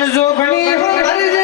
અનજો ઘણી હરજે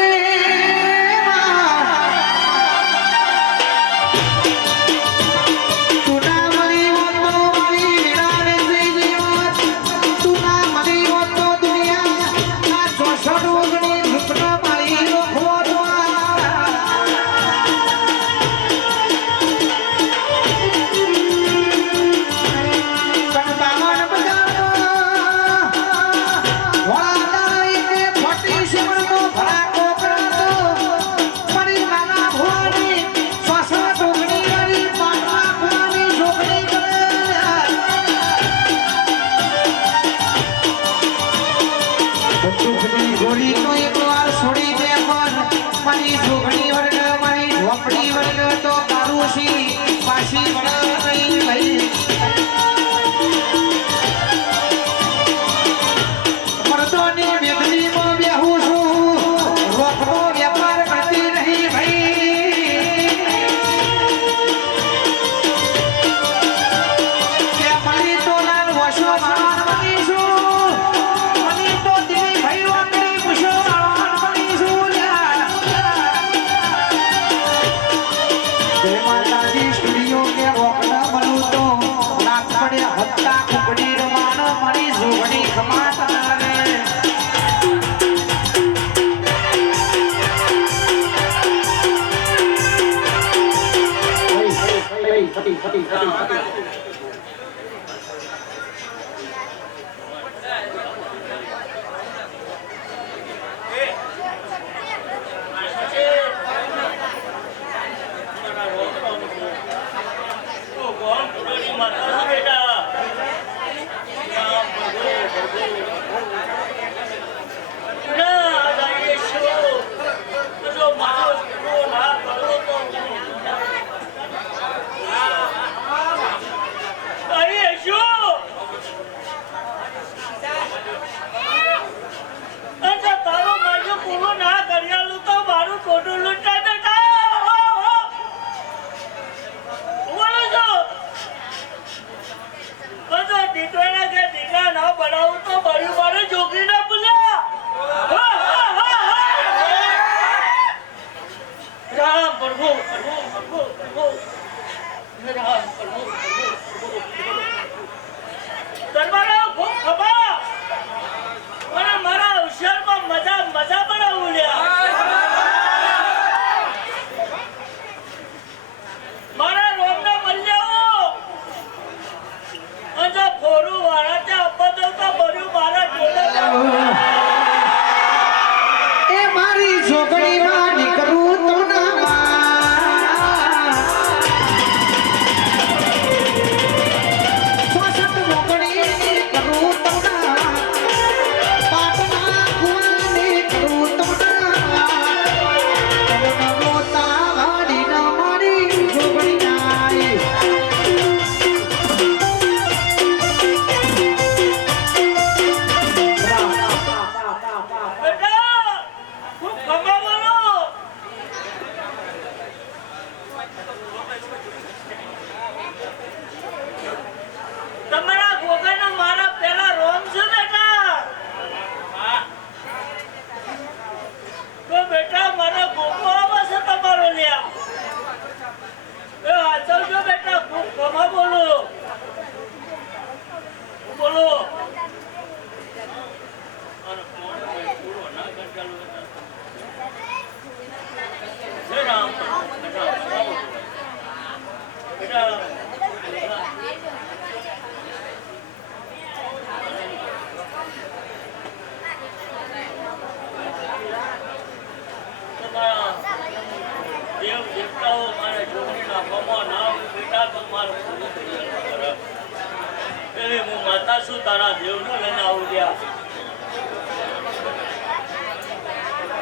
તારા દેવને લઈને આવું ગયા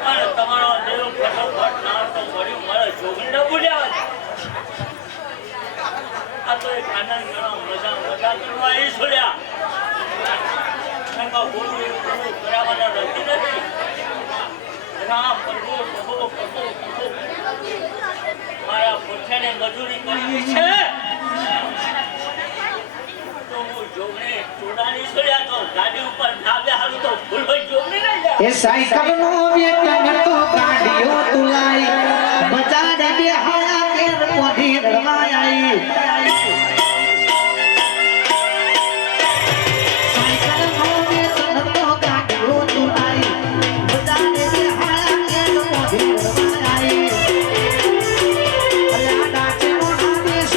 અને તમારો દેવ ફટાફટ ના તો મળ્યું મારા જોગણી ના બોલ્યા આ તો એક આનંદ ગણો મજા કરવા એ છોડ્યા બોલું એવું કરાવવાના નથી નથી રામ પ્રભુ પ્રભુ પ્રભુ મારા પોઠાને મજૂરી કરવી છે તો હું જોગણી ચોડાની છોડ્યા તો ગાડી ઉપર ના બેહાડું તો ભૂલ જોગણી નહીં જાય એ સાયકલ નો વેતન તો ગાડીઓ તુલાઈ બજારે બે હાયા તેર પોધી રવાઈ સાયકલ નો વેતન તો ગાડીઓ તુલાઈ બજારે બે હાયા તેર પોધી રવાઈ અલ્યા ડાચે નો હાદેશ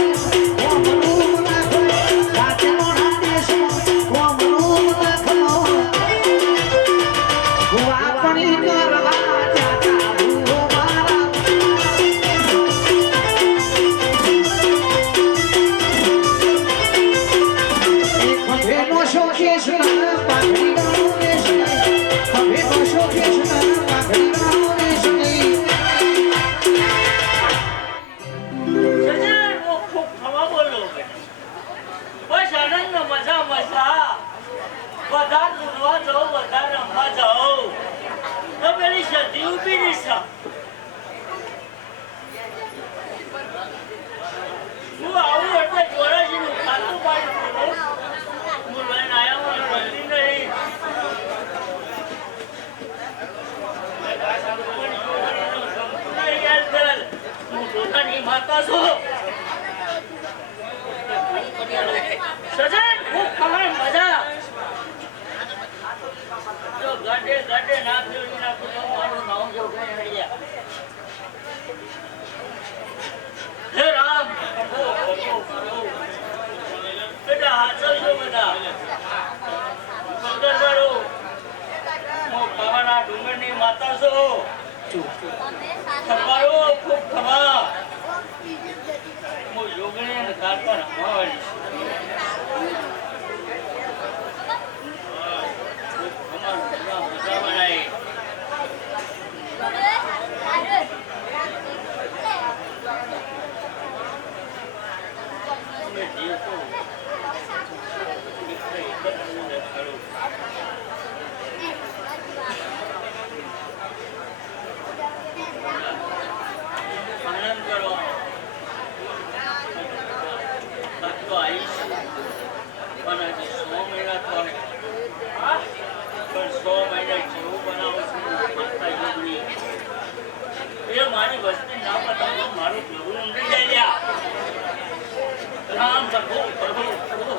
ઓ મનું નાખો ડાચે નો હાદેશ ઓ મનું નાખો આપણી કરવા જાતા ભૂ મારા એક ભેનો શોખી સુના પાઘડી ગાઉ રેશની ભેનો શોખી સુના પાઘડી ગાઉ રેશની સજન વો ખૂબ થવા બોલો બસ આનંદ મજા મજા બધા દુનવા જાઓ બધા રમવા જાઓ તો પેલી સદી ઉભી રહેશા હું આવું એટલે ચોરાશીનું ખાતું પાડી દીધું હું લઈને આવ્યા મને મળતી નહીં હું પોતાની માતા છું સજન ખૂબ ખબર મજા જો ગાડે ગાડે નાખ્યો એના તો મારું નામ જો કઈ હળિયા હે રામ પ્રભુ બેટા હાચવજો બધા પંદર હું પહાડા ડુંગરની માતા છું ખબારો ખૂબ ખબા હું યોગણી અને કારપણ હમાવાળી આનંદ કરો તો આવીશ પણ હજી 100 મહિના તો પણ 100 મહિના જેવું બનાવું છું માતા યોગની એ મારી વસ્તી ના બતાવો મારું પ્રભુ ઊંડી જાય લ્યા રામ પ્રભુ પ્રભુ પ્રભુ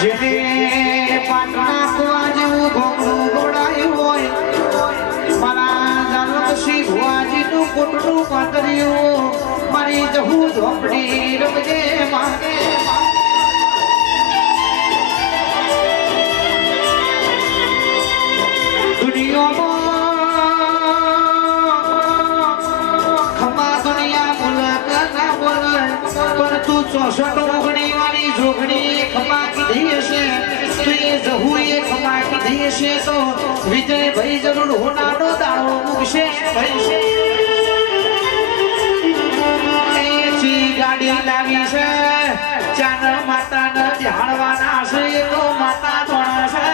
જેને પાટના કુવા જેવું ભોગવું ગોળાયું હોય મારા જાનકસી ભુવાજીનું કોટડું પાતર્યું મારી જહુ ઝોપડી રમજે માગે ખમા દુનિયા બોલક ના બોલ પણ તું 64 ઓગણી વાળી જોગણી ખમા કીધી હશે તું એ જહુ એ ખમા કીધી હશે તો વિજય ભાઈ જરૂર હોનાનો દાડો મૂકશે એચી ગાડી લાવી છે ચાનર માતાને ધ્યાનવાના છે તો માતા ધોણા છે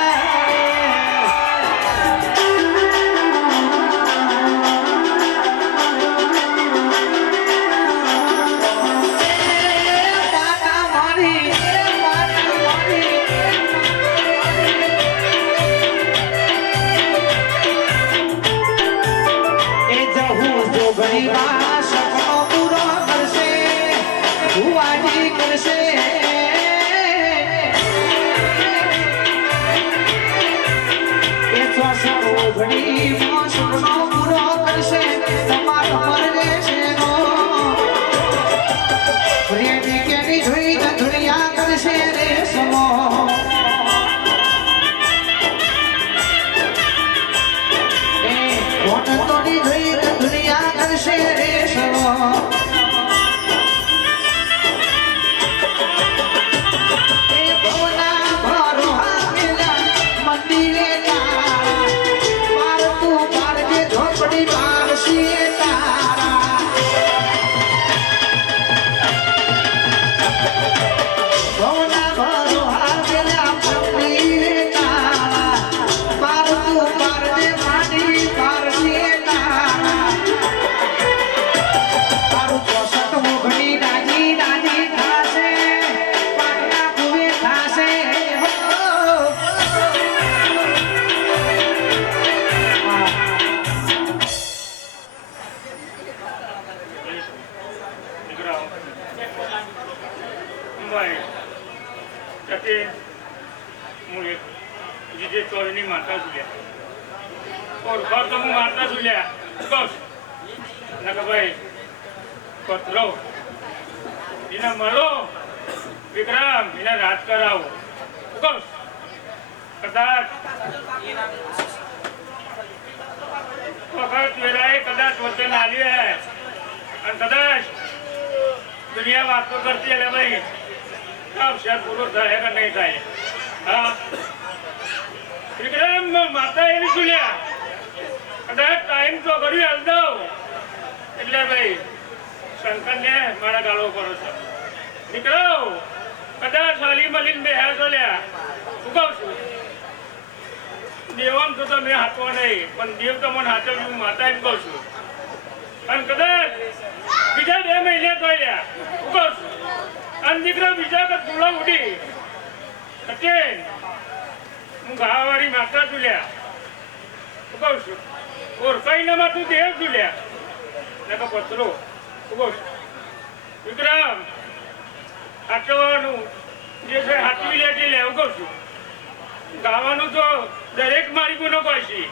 વિક્રમ એને રાત કરાવો કદાચ વખત વેલાએ કદાચ વચન આવ્યું અને કદાચ દુનિયા વાતો કરતી એટલે ભાઈ અવસર પૂરો થાય કે નહીં થાય હા વિક્રમ માતા એવી સુલ્યા કદાચ ટાઈમ તો કર્યું હાલ દઉં એટલે ભાઈ શંકરને મારા ગાળો કરો છો નીકળો કદાચ હાલી મલીને બે હે લ્યા હું કહું છું દેવામ તો તમે હાથવા નહીં પણ દેવ તમને હાથવ્યું હું માતા એમ કહું છું અને કદાચ બીજા 2 મહિને તો લ્યા હું કહું છું અને દીકરા બીજા કદ ફૂલા ઉડી એટલે હું ગાવાવાળી માતા છું લ્યા હું કહું છું ઓળખાઈનામાં તું દેવ છું લ્યા ને તો પથરો હું કહું છું વિક્રમ હાચવાનું જે છે હાચવી લેતી લે એવું કહું છું ગાવાનું તો દરેક માલિકોનો કોઈ છે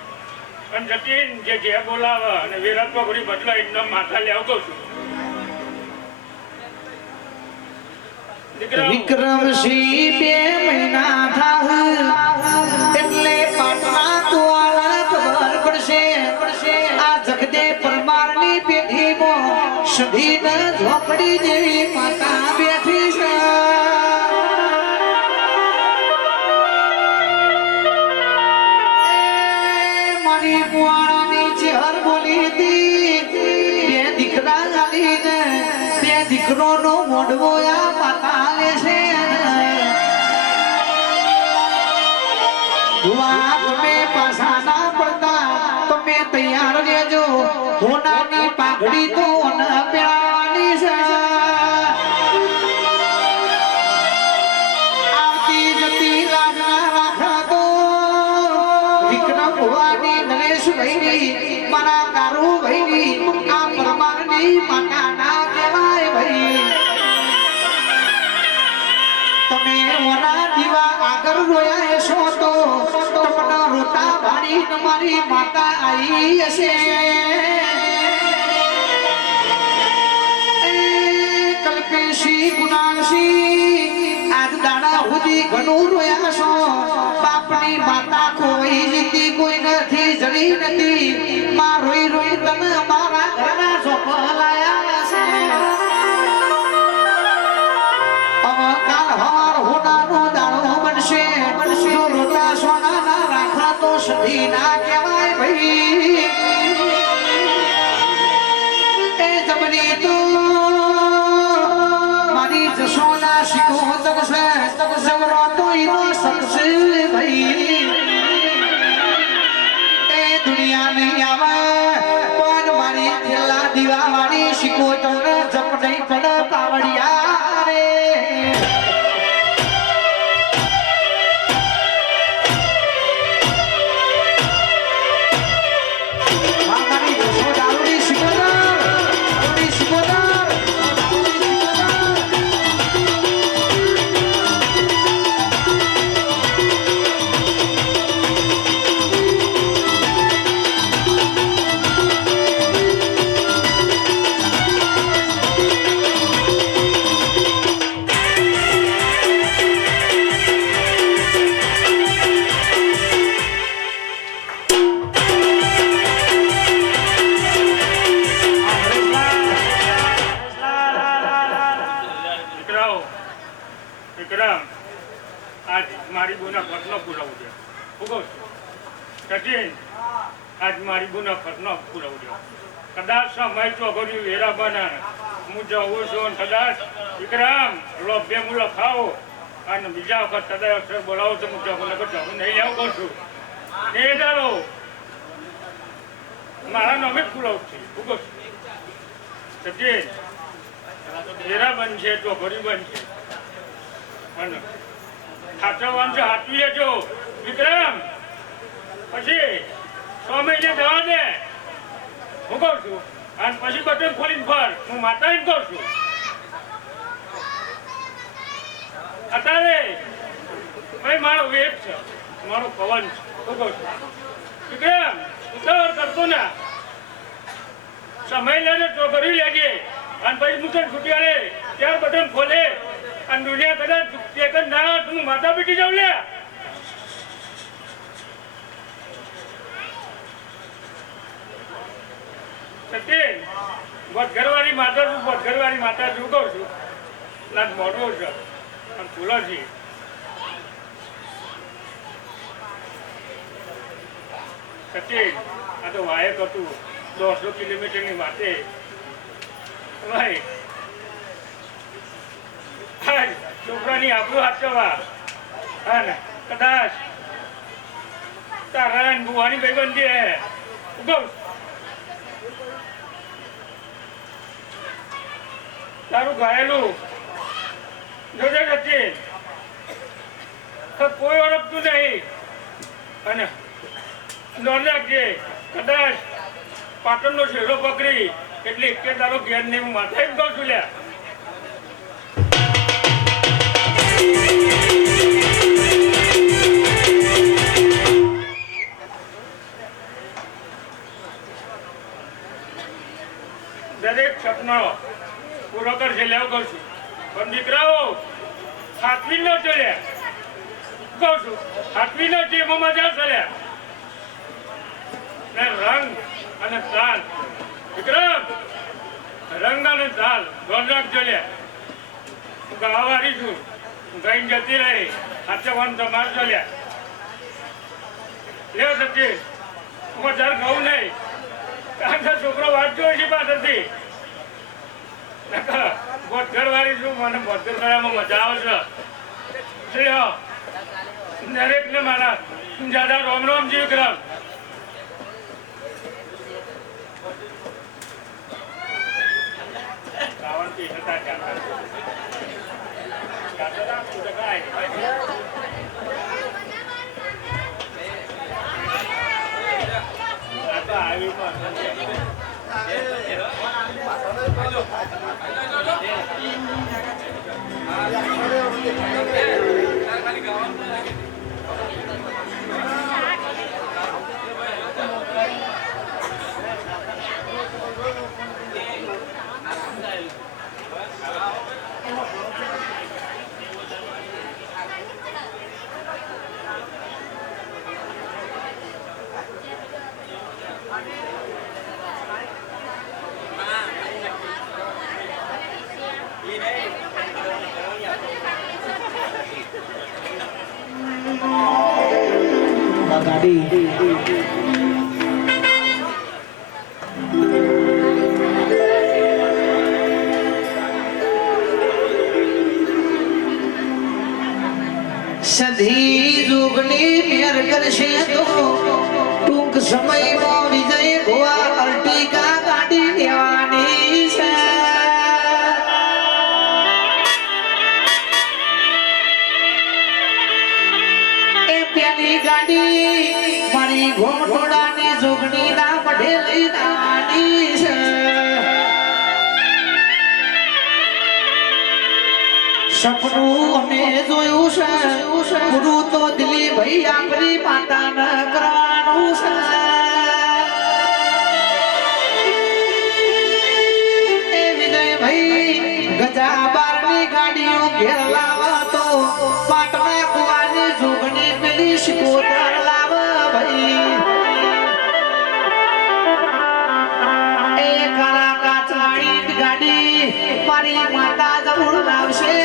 પણ જતીન જે બોલાવે અને વિરાટ પકડી બદલાય એકદમ માથા લે કહું છું વિક્રમસિંહ 2 મહિના થાહ એટલે પાટના કુવાળા ખબર પડશે આ જગદે પરમારની પેઢીમાં સધીને ઝોપડી જેવી માતા બેઠી છે મારી કુવાળાની ચહેર બોલી હતી 2 દીકરા ગાલીને 2 દીકરોનો મોઢવો આ માતા લે છે ભુવા તમે પાછા ના પડતા તમે તૈયાર રહેજો હોનાની પાઘડી તો ન પહેરવાની છે આવતી જતી લાગના રાખતો વિક્રમ ભુવાની નરેશ ભાઈની મારા કારુ ભાઈની આ પરમારની માતા ના કહેવાય ભાઈ તમે ઓના દીવા આગળ રોયા છો તો તમને રોતા ભાડીને મારી માતા આવી હશે કલ્પેશી ગુનાશી આજ દાડા સુધી ઘણું રોયા છો બાપની માતા કોઈ જીતી કોઈ નથી જડી નથી માં રોઈ રોઈ તને મારા ઘરના સોપલાયા છે કાલ હવાર હોનાનો દાડો બનશે જો રોટા સોનાના રાખા તો સધી ના કહેવાય ભાઈ એ જમની તો મારી જશોના શીખો તકશે જમરો તો ઈનો સકશે ભાઈ એ દુનિયા નહીં આવે પણ મારી છેલ્લા દીવા વાળી શીખો તમને જપ નહીં પડે કાવડિયા રે વિક્રમ આજ મારી બોના ફરનો પુરાવું છે ઉગો સચિન આજ મારી બોના ફરનો પુરાવું છે કદાચ સમય ચોગર્યું વેરા બના હું જવું છું કદાચ વિક્રમ લો બે મુલો ખાઓ અને બીજા વખત કદાચ અક્ષર બોલાવો તો હું જવું નગર નહીં આવું છું એ દાડો મારા નામે પુરાવું છે ઉગો સચિન વેરા બનશે ચોગરી બનશે સાચવવાનું છે હાથવી લેજો વિક્રમ પછી 6 મહિને જવા દે હું કહું છું અને પછી બટન ખોલીને ફર હું માતા એમ કહું છું અત્યારે ભાઈ મારો વેગ છે મારો પવન છે હું કહું છું વિક્રમ ઉતાવળ કરતો ના સમય લઈને ચોકરી લેજે અને પછી મુકન છૂટી આલે ત્યાર બટન ખોલે અને દુનિયા કદાચ એક જ ના તું માતા પીટી જાવ લે સતીન ઘરવાળી માતા છું ઘરવાળી માતા છું કહું છું લાગ મોડું છે અને ફૂલો છે સતીન આ તો વાયક હતું 100 કિલોમીટરની વાતે ભાઈ છોકરાની આપણું હાચવા અને કદાચ તારા બુવાની ભાઈબંધી હે ઉગો તારું ઘાયેલું જોજે સચિન કોઈ ઓળખતું નહીં અને નોંધ રાખજે કદાચ પાટણનો શેરો પકડી એટલે કે તારો ઘેર નહીં હું માથા એમ કહું છું લ્યા દરેક સપનો પૂરો કરશે લેવું કહું છું પણ દીકરાઓ હાથવી ન ચડ્યા કહું છું હાથવી ન એમાં મજા ચડ્યા રંગ અને તાલ વિક્રમ રંગ અને તાલ ગોંડક ચડ્યા ગાવાવાળી છું ગઈ જતી રહી હાચવાનું તમારે ચડ્યા લે સચિન હું તાર કહું નહીં કારણ કે છોકરો વાંચતો હોય છે પાછળથી બોધઘર વાળી છું મને બોધઘર કરવામાં મજા આવે છે દરેક ને મારા દાદા રોમ રોમ જી વિક્રમ આવી આ ગાડી સધી જોગણી મેર કરશે તો ટૂંક સમયમાં વિજય ગોવા અર્ટિકા ગાડી લેવાની છે એ પેલી ગાડી મારી ઘોટોડાની જોગણી ના મઢે લઈ જવાની છે સપનું અમે જોયું છે પૂરું તો દિલી ભાઈ આપણી માતા ન કરવાનું છે એ વિજય ભાઈ ગજા બારની ગાડીઓ ઘેર લાવા તો પાટણા કુવાની જોગણી પેલી શિકોતર લાવ ભાઈ એ કાળા કાચવાળી ગાડી મારી માતા જરૂર લાવશે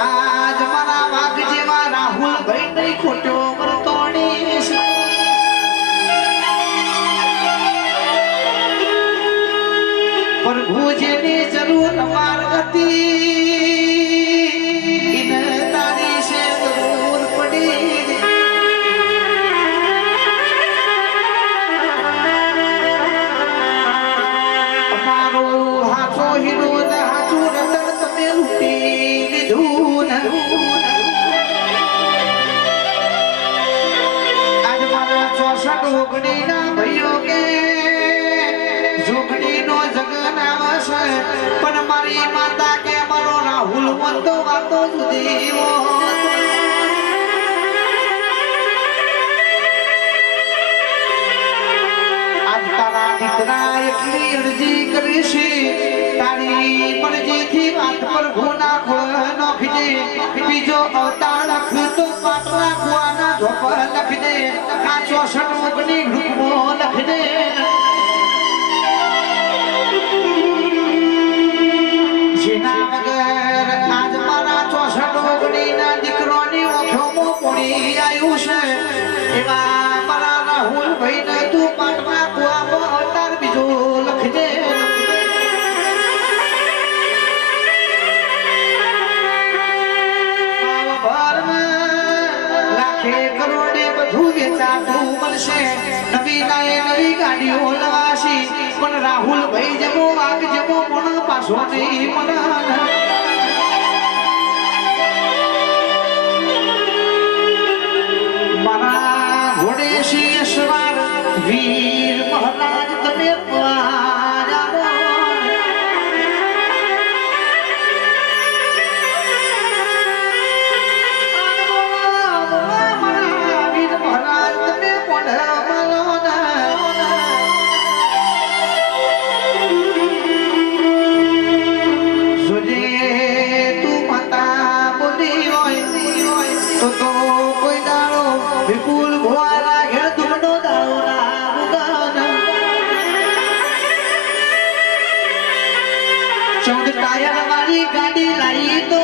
આજ મારા વાઘ જેવા રાહુલ ભાઈ નહીં ખોટો વર્તોણી છે પ્રભુ જેની જરૂર અમાર હતી ઇને તારી છે જરૂર પડી અમારો હાથો હીરો ને હાથું રતન તમે લૂટી લીધું ને આજ મારા 64 ઓગણી ના ભાઈઓ કે જોગણી નો જગન આવશે પણ મારી માતા કે મારો રાહુલ વંતો વાતો જુદી આજ તારા દીકરા એટલી અરજી કરી છે તારી મરજીથી વાત પર ઘોના ખોળ નાખી દે બીજો અવતાર લખ તો પાટલા કુવાના ઝોપ લખી દે આ 64 ઓગણી ગ્રુપો લખી દે જેના વગર આજ મારા 64 ઓગણી ના દીકરોની ઓખોમાં પોણી પાછો નહીં મનાના મારા ઘોડે શી સવાર વીર મહારાજ તમે વિપુલ ભુવારા ઘેર દુનો દાવના બુગાન ચૌદ ટાયર વાળી ગાડી લાવી તો